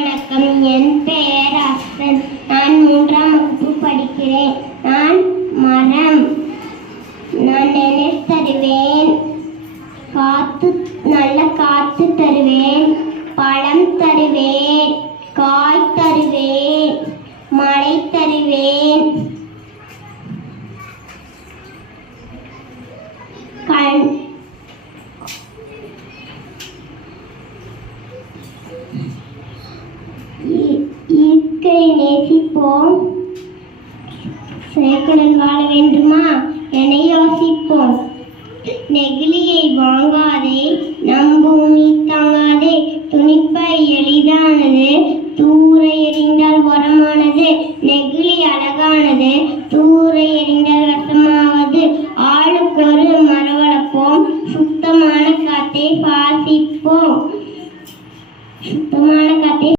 வணக்கம். என் பெயர் அஸ்வன். நான் மூன்றாம் வகுப்பு படிக்கிறேன். நான் மரம். நான் நினைத்தறிவேன் இயற்கை நேசிப்போம். செயற்குடன் வாழ வேண்டுமா? என யோசிப்போம். நெகிழியை வாங்காதே நம் பூமி தாங்காதே. துணிப்பை எளிதானது தூரை எறிந்தால் உரமானது. நெகிழி அழகானது தூரை எறிந்தால் வசமாவது ஆளுக்கொரு மரவளப்போம். சுத்தமான காத்தை சுத்தமான